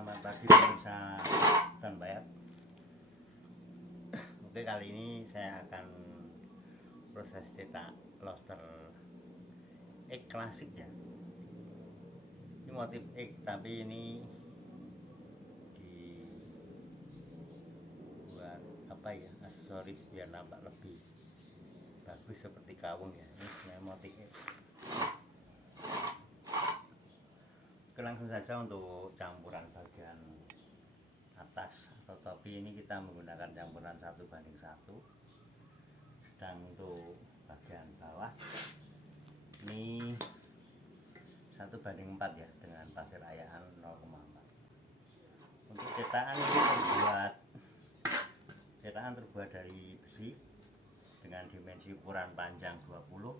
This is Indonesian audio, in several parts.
Selamat pagi pemirsa Tanbayat. Oke, kali ini saya akan proses cetak lobster egg klasik ya. Ini motif egg, tapi ini dibuat apa ya, aksesoris biar nampak lebih bagus seperti kawung ya. Ini sebenarnya motif egg. Oke, langsung saja untuk campuran bagian atas atau topi ini kita menggunakan campuran 1:1. Sedang untuk bagian bawah ini 1:4 ya, dengan pasir ayaan 0,4. Untuk cetakan terbuat dari besi dengan dimensi ukuran panjang 20,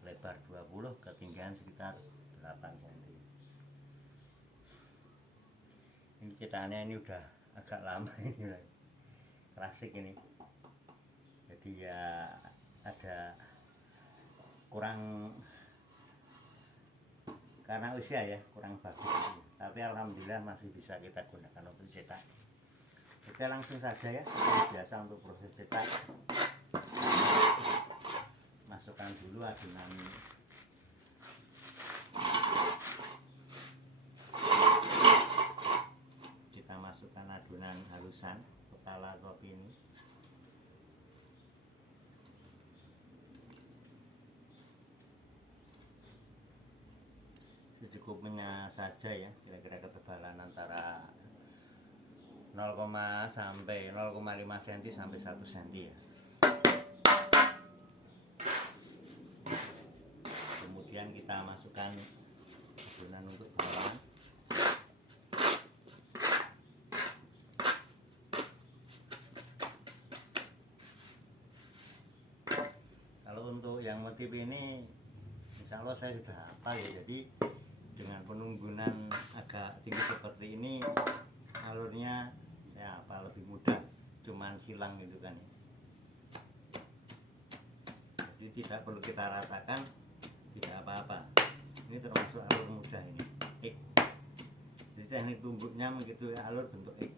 lebar 20, ketinggian sekitar 8 cm. Ini cetakannya ini udah agak lama ini, klasik ini. Jadi ya ada kurang karena usia ya, kurang bagus ini. Tapi alhamdulillah masih bisa kita gunakan untuk cetak. Kita langsung saja ya, seperti biasa untuk proses cetak. Masukkan dulu adonan halusan kepala topi ini. Secukupnya saja ya, kira-kira ketebalan antara 0, sampai 0,5 cm sampai 1 cm ya. Kemudian kita masukkan adonan untuk bawahan. Kalau untuk yang motif ini insya Allah saya sudah hafal ya, jadi dengan penunggunan agak tinggi seperti ini alurnya saya hafal lebih mudah, cuman silang gitu kan ya. Jadi tidak perlu kita ratakan, tidak apa-apa. Ini termasuk alur mudah ini, X. Jadi teknik tumbuknya begitu ya, alur bentuk X.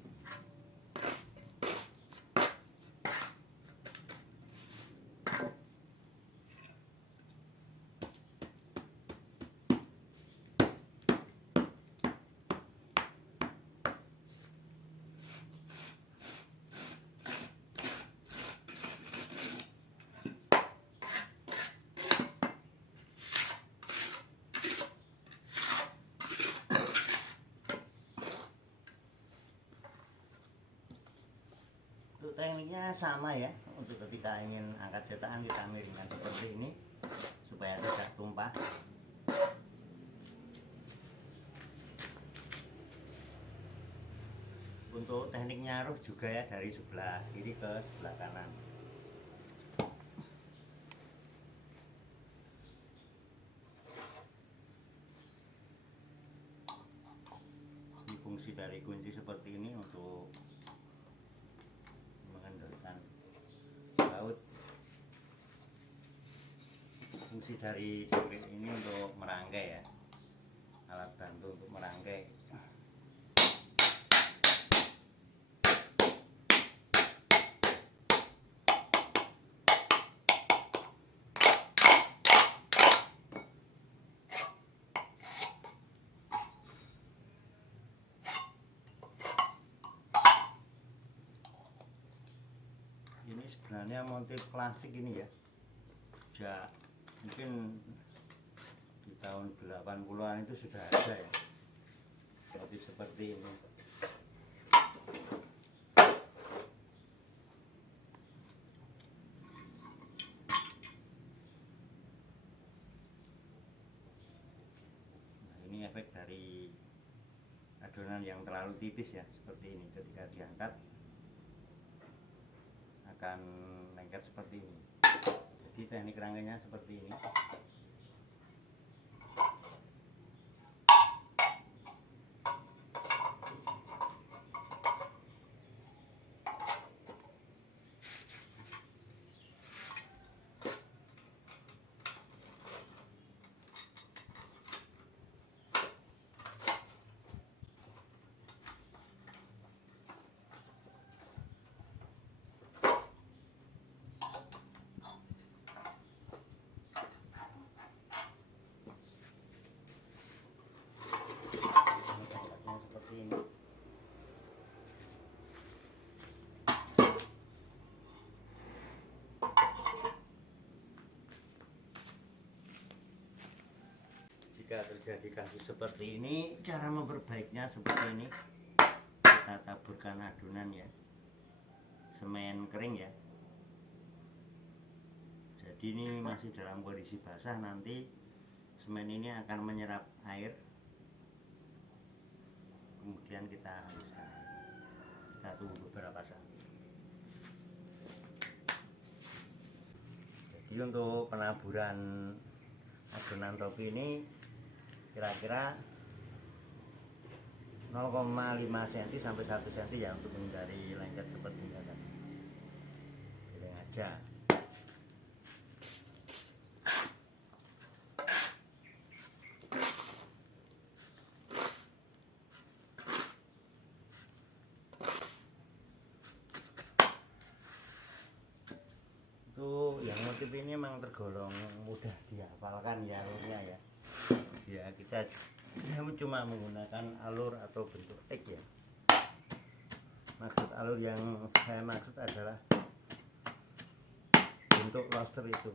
Untuk tekniknya sama ya, untuk ketika ingin angkat cetakan kita miringkan seperti ini supaya tidak tumpah. Untuk teknik nyaruh juga ya, dari sebelah kiri ke sebelah kanan. Ini fungsi dari kunci seperti ini untuk mengendalikan baut. Fungsi dari jangkrik ini untuk merangkai ya, alat bantu untuk merangkai. Ini sebenarnya motif klasik ini ya, sejak mungkin di tahun 80-an itu sudah ada ya motif seperti ini. Nah, ini efek dari adonan yang terlalu tipis ya, seperti ini. Ketika diangkat akan lengket seperti ini. Jadi teknik rangkainya seperti ini. jika terjadi kasus seperti ini, cara memperbaikinya seperti ini. Kita taburkan adonan ya, semen kering ya. Jadi ini masih dalam kondisi basah, nanti semen ini akan menyerap air, kemudian kita haluskan. Kita tunggu beberapa saat. Jadi untuk penaburan adonan topi ini kira-kira 0,5 cm sampai 1 cm ya, untuk menghindari lengket seperti ini kan. Giling aja. Itu yang motif ini memang tergolong mudah dihafalkan ya alurnya ya. Ya kita cuma menggunakan alur atau bentuk X ya. Maksud alur yang saya maksud adalah bentuk roster itu.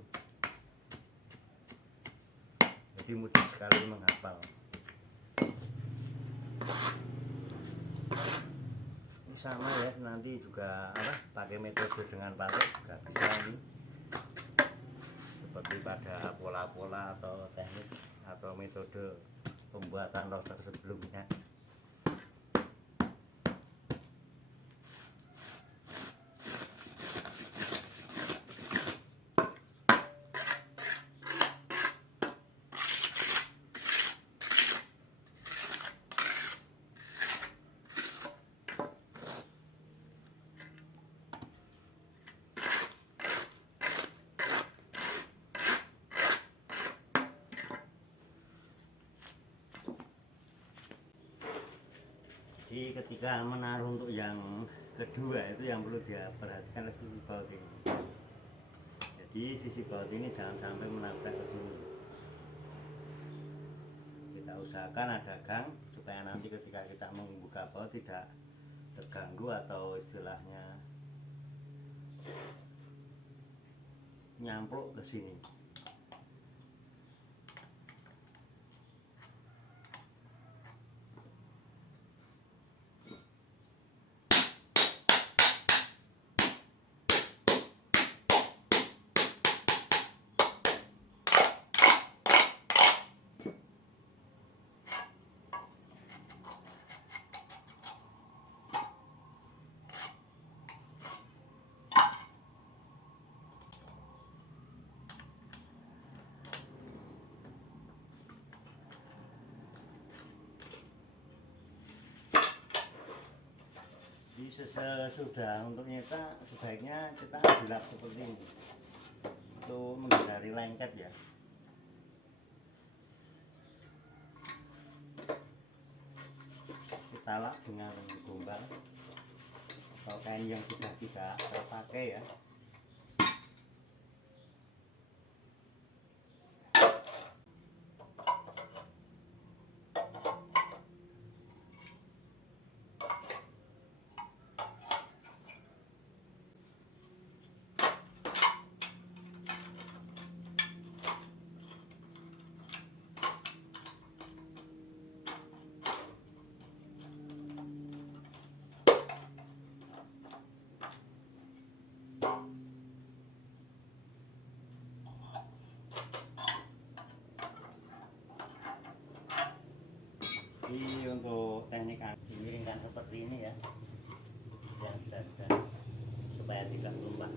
Jadi mudah sekali menghafal. Ini sama ya, nanti juga pakai metode dengan patok juga bisa ini. Seperti pada pola-pola atau teknik atau metode pembuatan roster sebelumnya. Jadi ketika menaruh untuk yang kedua itu yang perlu dia perhatikan sisi baut ini. Jadi sisi baut ini jangan sampai menabrak ke sini. Kita usahakan ada gang supaya nanti ketika kita membuka baut tidak terganggu atau istilahnya nyampluk ke sini. Sesudah untuk nyetak sebaiknya kita dilap seperti ini untuk menghindari lengket ya. Kita lap dengan gombal atau kain yang sudah tidak terpakai ya. Jadi untuk teknik dimiringkan seperti ini ya, yang bisa supaya tidak tumpah.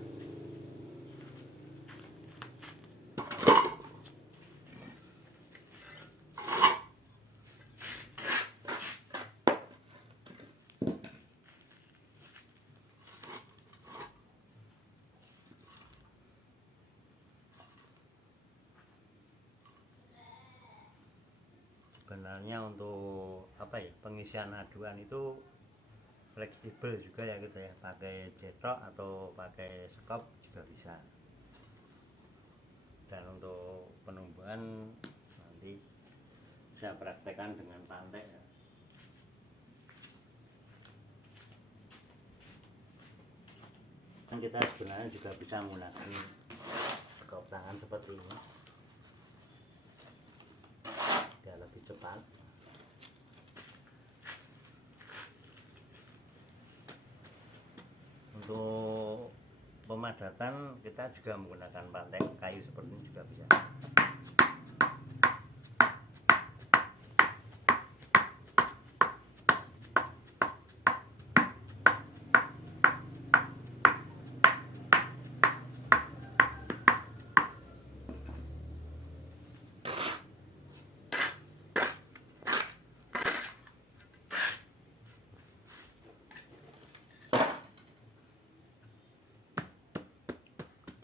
Sebenarnya untuk pengisian aduan itu fleksibel juga ya gitu ya, pakai cetok atau pakai sekop juga bisa. Dan untuk penumbuhan nanti saya praktekkan dengan pantek ya. Dan kita sebenarnya juga bisa menggunakan sekop tangan seperti ini. rapat. Untuk pemadatan kita juga menggunakan pantai kayu seperti ini juga bisa.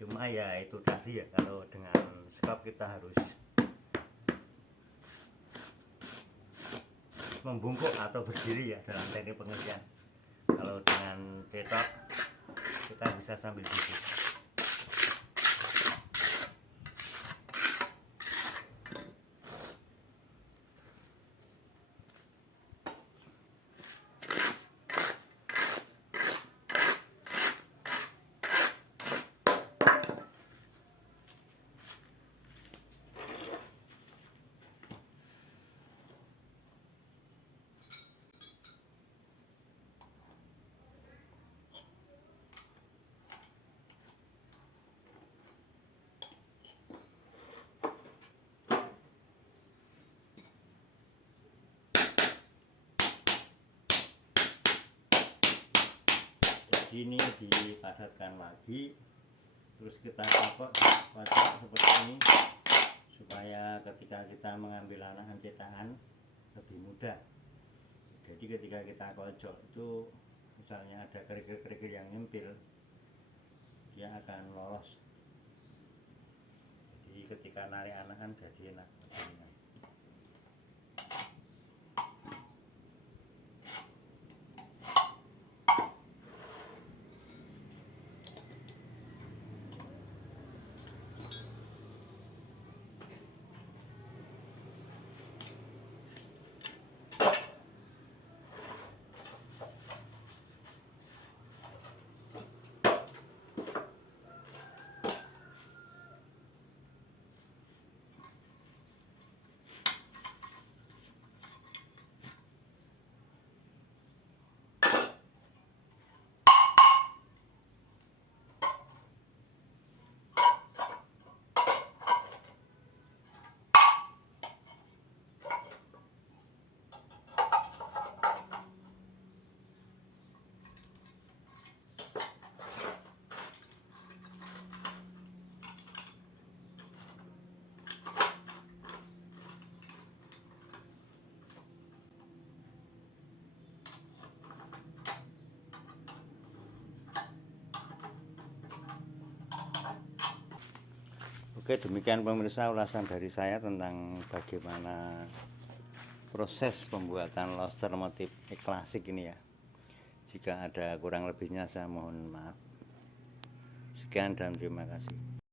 Cuma ya itu tadi ya, kalau dengan skop kita harus membungkuk atau berdiri ya dalam teknik pengerjaan. Kalau dengan cetok kita bisa sambil duduk. Ini dipadatkan lagi, terus kita copot seperti ini supaya ketika kita mengambil anakan cetakan lebih mudah. Jadi ketika kita kocok itu misalnya ada kerikil-kerikil yang nyempil, dia akan lolos. Jadi ketika narik anakan jadi enak. Oke, demikian pemirsa ulasan dari saya tentang bagaimana proses pembuatan lobster motif klasik ini ya. Jika ada kurang lebihnya saya mohon maaf. Sekian dan terima kasih.